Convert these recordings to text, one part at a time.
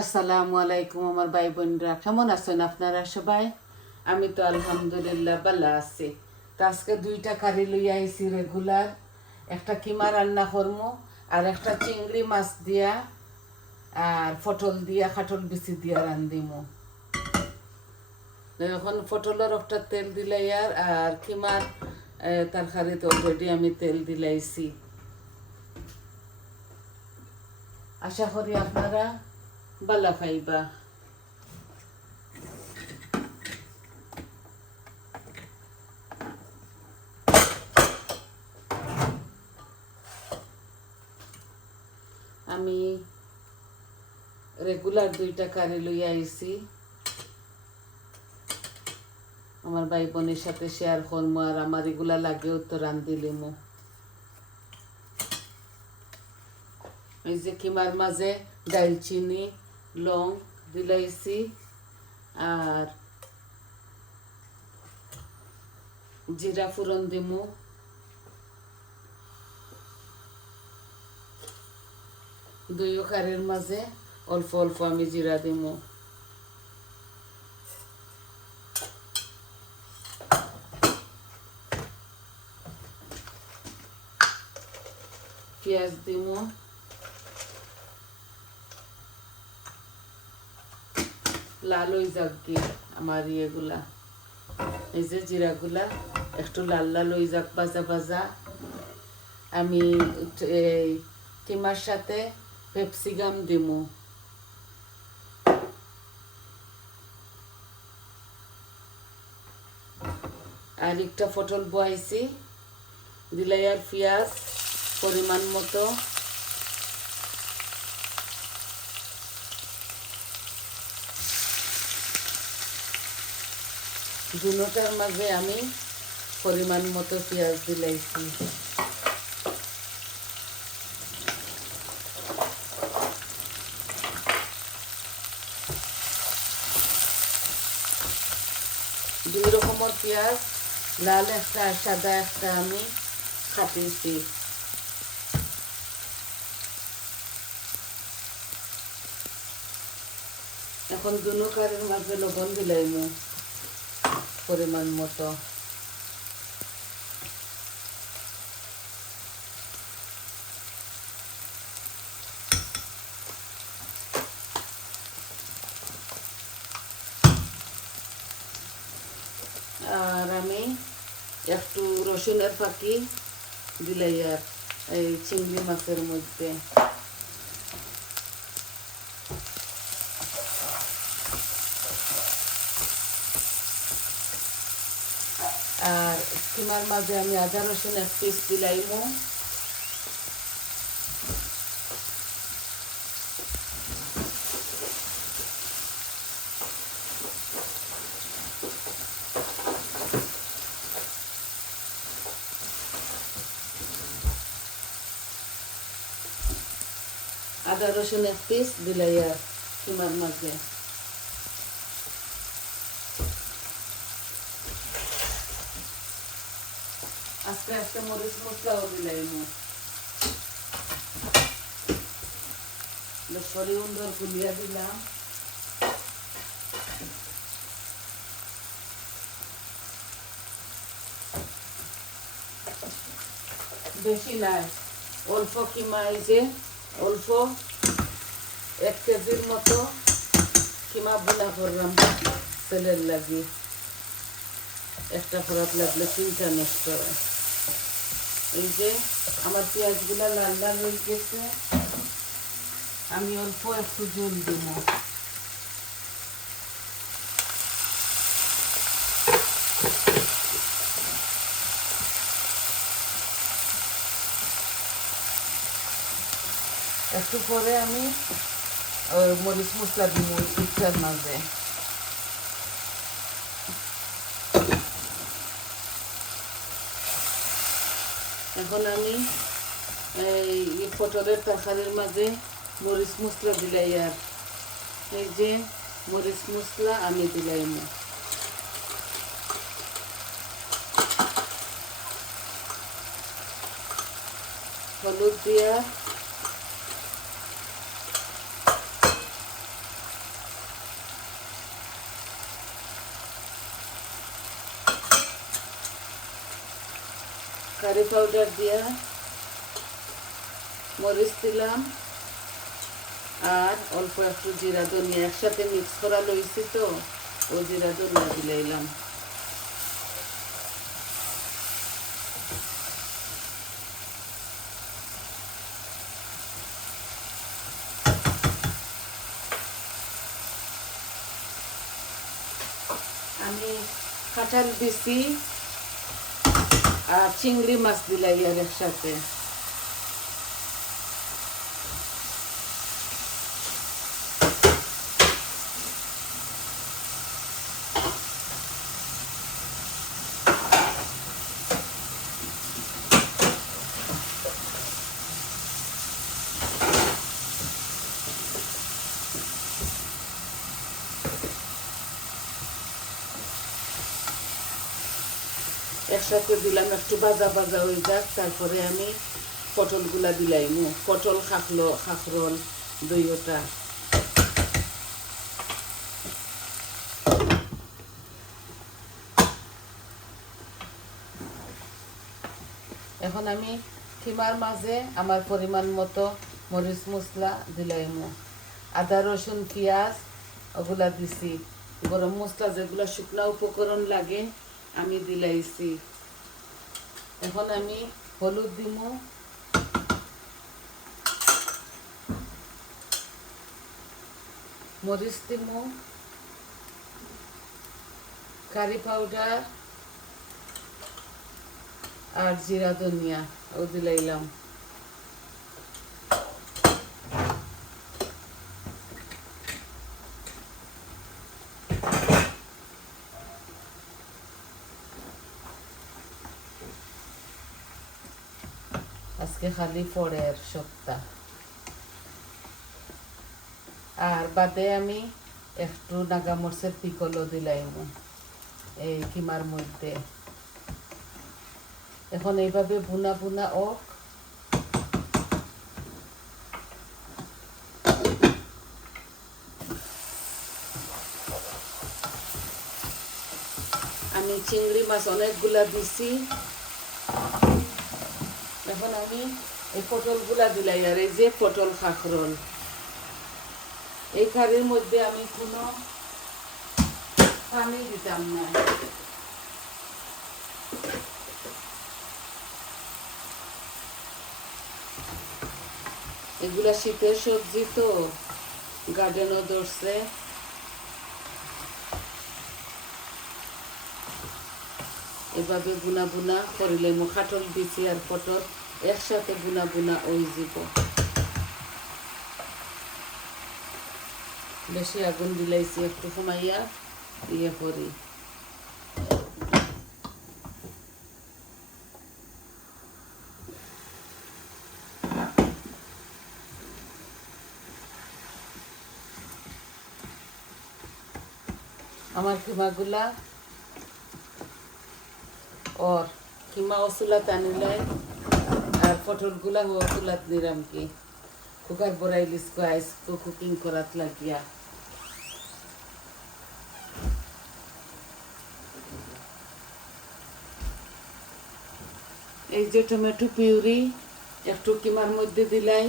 আসসালামু আলাইকুম আমার ভাই বোনরা, কেমন আছেন আপনারা সবাই? আমি তো আলহামদুলিল্লাহ ভালো আছি। তো আজকে দুইটা কারি লইয়া আইছি রেগুলার, একটা কিমা রান্না করমু আর একটা চিংড়ি মাছ দিয়া আর পটল দিয়া খাটল বিচি দিয়া রান্ধিমু। তো এখন পটলের একটা তেল দিলাই আর কিমার তরকারিতে অলরেডি আমি তেল দিলাইছি। আশা করি আপনারা ভালো খাইবা। আমি রেগুলার দুইটা কারি লইয়া আইছি, আমার ভাই বোনের সাথে শেয়ার করবো আর আমার এগুলা লাগেও তো রান্ধিলিমু। এই যে কিমার মাঝে দালচিনি লং দিলাইছি আর জিরা ফুরন দিমু, দুইও কারির মাঝে অল্প অল্প আমি জিরা দিমু। পেঁয়াজ দিমু, লাল হয়ে যাক কি আমার ইয়েগুলা, এই যে জিরাগুলা একটু লাল লাল হয়ে যাক ভাজা ভাজা। আমি এই কিমার সাথে পেপসিকাম দিমু, আর একটা পটল বয়াইছি দিলাই আর পেঁয়াজ পরিমাণ মতো। দুটার মাঝে আমি পরিমাণ মতো পেঁয়াজ দিলাইছি। দুই রকমের পেঁয়াজ, লাল একটা আর সাদা একটা আমি কাটিয়েছি। এখন দুনো কারের মাঝে লবণ দিলাইমু পরিমাণ মতো। আর আমি একটু রসুনের ফাঁকি দিলাই আর এই চিংড়ি মাছের মধ্যে। আর কিমার মাঝে আমি আদা রসুন এক পিস দিলাইমু। আদা রসুন এক পিস দিলাই আর কিমার মাঝে। আস্তে আস্তে মরিচ মশলাও দিলাইমু, সরি উন্দর গুলিয়া দিলাম। বেশি নাই, অল্প কিমা, এই যে অল্প 1 কেজির মতো কিমা বোনা করলাম ছেলের লাগি। একটা খারাপ লাগলে 3টা নষ্ট হয়। এই যে আমার পেঁয়াজগুলা লাল লাল হয়ে গেছে, আমি অল্প একটু জল দিব। একটু পরে আমি মরিচ মশলা দিব ওই পিঠার মাঝে। এখন আমি এই পটলের তরকারির মাঝে মরিচ মশলা দিলাই আর এই যে মরিচ মশলা আমি দিলাই না। হলুদ দিয়া কারি পাউডার দিয়া মরিচ দিলাম আর অল্প একটু জিরা ধনিয়া একসাথে মিক্স করা লইছি তো ও জিরা ধনিয়া দিলাম। আমি কাঁঠাল দিছি আর চিংড়ি মাছ দিলাই আর একসাথে। একসাথে দিলাম, একটু ভাজা ভাজা হয়ে যাক, তারপরে আমি পটলগুলা দিলাম। পটল খাখরল দুইটা। এখন আমি কিমার মাঝে আমার পরিমাণ মতো মরিচ মশলা দিলাম, আদা রসুন পেঁয়াজ ওগুলা দিছি, গরম মশলা যেগুলো শুকনা উপকরণ লাগে আমি দিলাইছি। এখন আমি হলুদ দিমু, মরিচ দিমু, কারি পাউডার আর জিরা ধনিয়া ও দিলাইলাম। আজকে খালি পরের সপ্তাহ। আর বাদে আমি একটু নাগামরচের পিকলও দিলাম এই কিমার মধ্যে। এখন এইভাবে বুনা বুনা ওক। আমি চিংড়ি মাছ অনেকগুলা দিছি। এখন আমি এই পটলগুলা দিলাই, আর এই যে পটল খাখরল, এই কারির মধ্যে আমি কোনো পানি দিতাম না। এগুলা শীতের সবজি তো, গার্ডেনও ধরছে। এভাবে বুনা বুনা করিলে খাটল বিচি আর পটল একসাথে বুনা বুনা ওই যাব। বেশি আগুন দিলাইছি, একটু কমাইয়া ইয়ে করি। আমার কিমাগুলা ওর কিমা ও চুলাত আনিলাই, আর পটলগুলা ও চুলাত নিলাম কি কুকার বড়াইলিস আইস কুকিং করাত লাগিয়া। এই যে টমেটো পিউরি একটু কিমার মধ্যে দিলাই।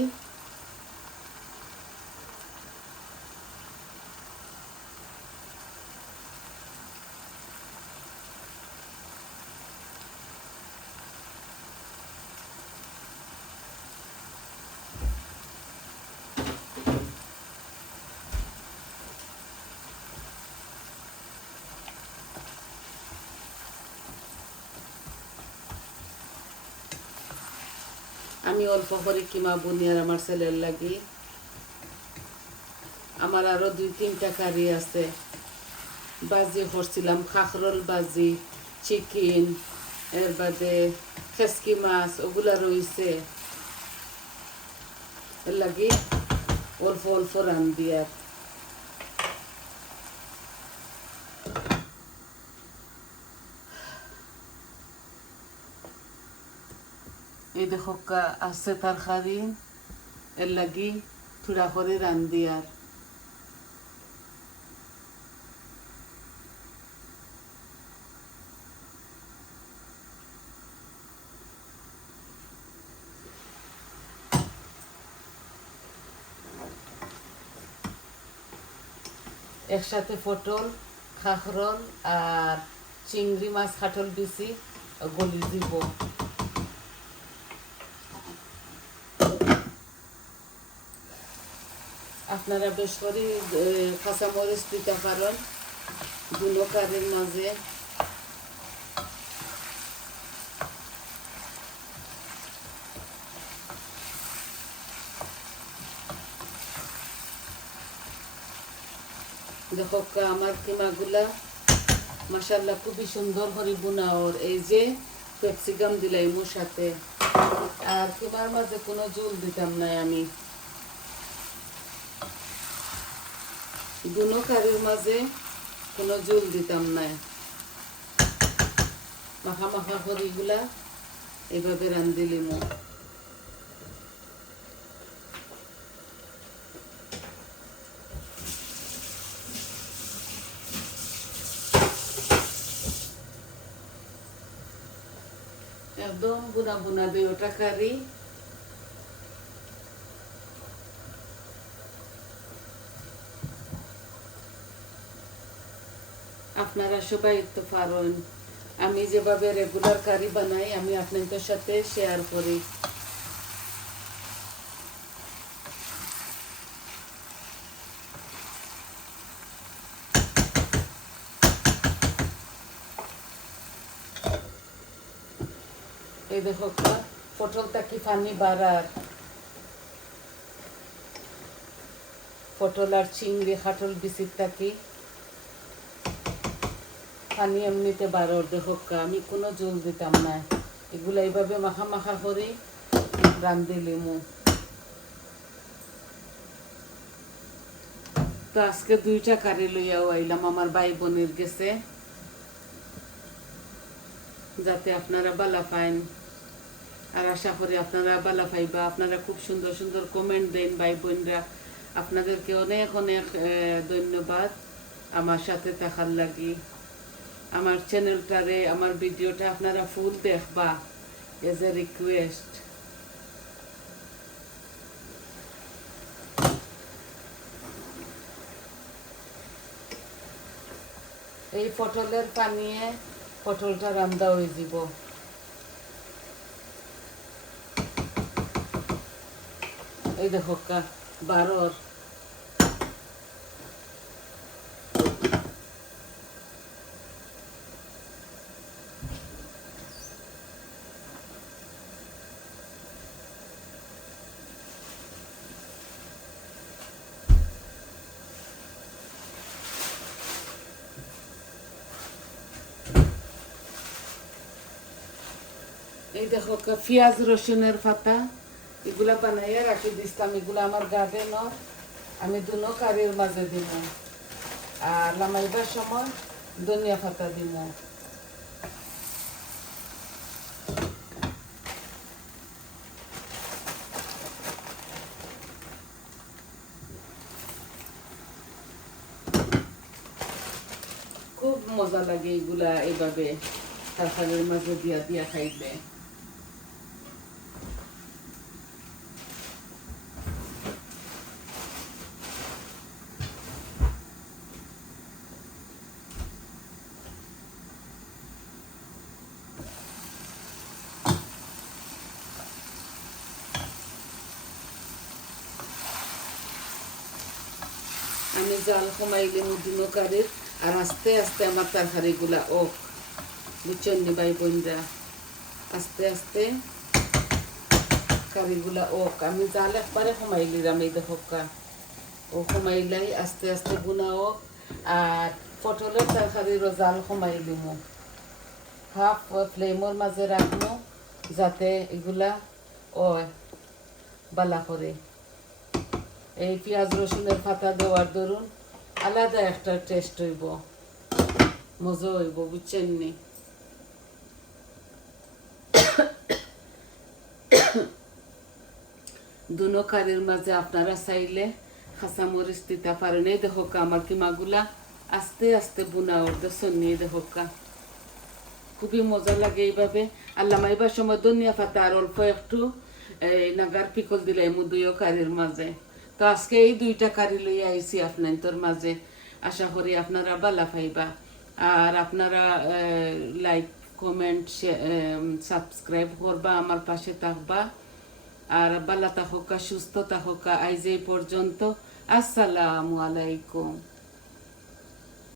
আমি অল্প করে কিমা বুনি আর আমার ছেলের লাগি। আমার আরো 2-3টা কারি আছে। বাজি করছিলাম, খাখরল বাজি, চিকেন, এর বাদে খেসকি মাছ ওগুলা রয়েছে। এর লাগি অল্প অল্প রান্ধি। আর এই দেখো আছে তরকারি, এর লাগি থোড়া করে রান্ধি। আর একসাথে পটল, খাখরল আর চিংড়ি মাছ কাটল দিছি গলি দিব। আপনারা বেশ করে কাঁচামরিচ দিতে পারেন দুনো কারির মাঝে। দেখো আমার কিমাগুলা মাশাআল্লাহ খুবই সুন্দর করে বোনা। ওর এই যে ক্যাপসিকাম দিলাই মোর সাথে, আর কিমার মাঝে কোনো জল দিতাম না আমি। দুনো কারির মাঝে কোনো জল দিতাম না, মাখা মাখা করিগুলা এইভাবে রান্ধিলিম। একদম বুনা বুনা দিয়ে ওটা কারি। আপনারা সবাই তো পারেন, আমি যেভাবে রেগুলার কারি বানাই আমি আপনাদের সাথে শেয়ার করি। এই দেখো পটলটা কি পানি বাড়ার, পটল আর চিংড়ি খাটল বিচিরটা কি পানি এমনিতে বাড়ার। দেখো আমি কোনো জল দিতাম না, এগুলা এইভাবে মাখা মাখা করে রান্ধিলিমু। তো আজকে 2টা কারি লইয়াও আইলাম আমার ভাই বোনের গেছে, যাতে আপনারা বালা পাইন। আর আশা করি আপনারা বালা পাইবা। আপনারা খুব সুন্দর সুন্দর কমেন্ট দেন ভাই বোনরা, আপনাদেরকে অনেক অনেক ধন্যবাদ আমার সাথে থাকার লাগি। আমার চ্যানেলটারে আমার ভিডিওটা আপনারা ফুল দেখবা এজ এ রিকোয়েস্ট। এই পটলের পানিয়ে পটলটা রান্দা হয়ে যাব। এই দেখো বারোর এই দেখো পেঁয়াজ রসুনের পাতা এগুলা বানাইয়া রাখি দিতাম। এগুলা আমার গার্ডেন, আমি দুনো কারির মাঝে দিব। আর লামাইবার সময় ধনিয়া পাতা দিব। খুব মজা লাগে এগুলা এইভাবে তরকারির মাঝে দিয়া দিয়া খাইলে। আমি জাল কমাইলে দুনো কারির, আর আস্তে আস্তে আমার তরকারিগুলা বুঝছেন নি ভাই বোনরা, আস্তে আস্তে কারিগুলা আমি জাল একবারে কমাইলিরাম। এই দেখো কমাইলাই আস্তে আস্তে বুনা আর পটলের তরকারিরও জাল কমাইলিমু। হাফ ফ্লেমর মাঝে রাখবো যাতে এগুলা বালা করে। এই পেঁয়াজ রসুনের পাতা দেওয়ার দরুন আলাদা একটা টেস্ট হইব, মজা হইব, বুঝছেন নি। দুনো কারির মাঝে আপনারা চাইলে কাঁচামরিচ দিতে পারেন। এই দেখো আমার কিমাগুলা আস্তে আস্তে বুনা দেখছেন নি। এই দেখো খুবই মজা লাগে এইভাবে। আর লামাইবার সময় ধনিয়া পাতা আর অল্প একটু নাগার পিকল দিলে দুইও কারির মাঝে। তো আজকে এই 2টা কারি লইয়া আইছি আপনাদের মাঝে। আশা করি আপনারা ভালো পাইবা। আর আপনারা লাইক কমেন্ট সাবস্ক্রাইব করবা, আমার পাশে থাকবা। আর ভালো থাকুকা, সুস্থ থাকুকা। আজ এই পর্যন্ত। আসসালামু আলাইকুম।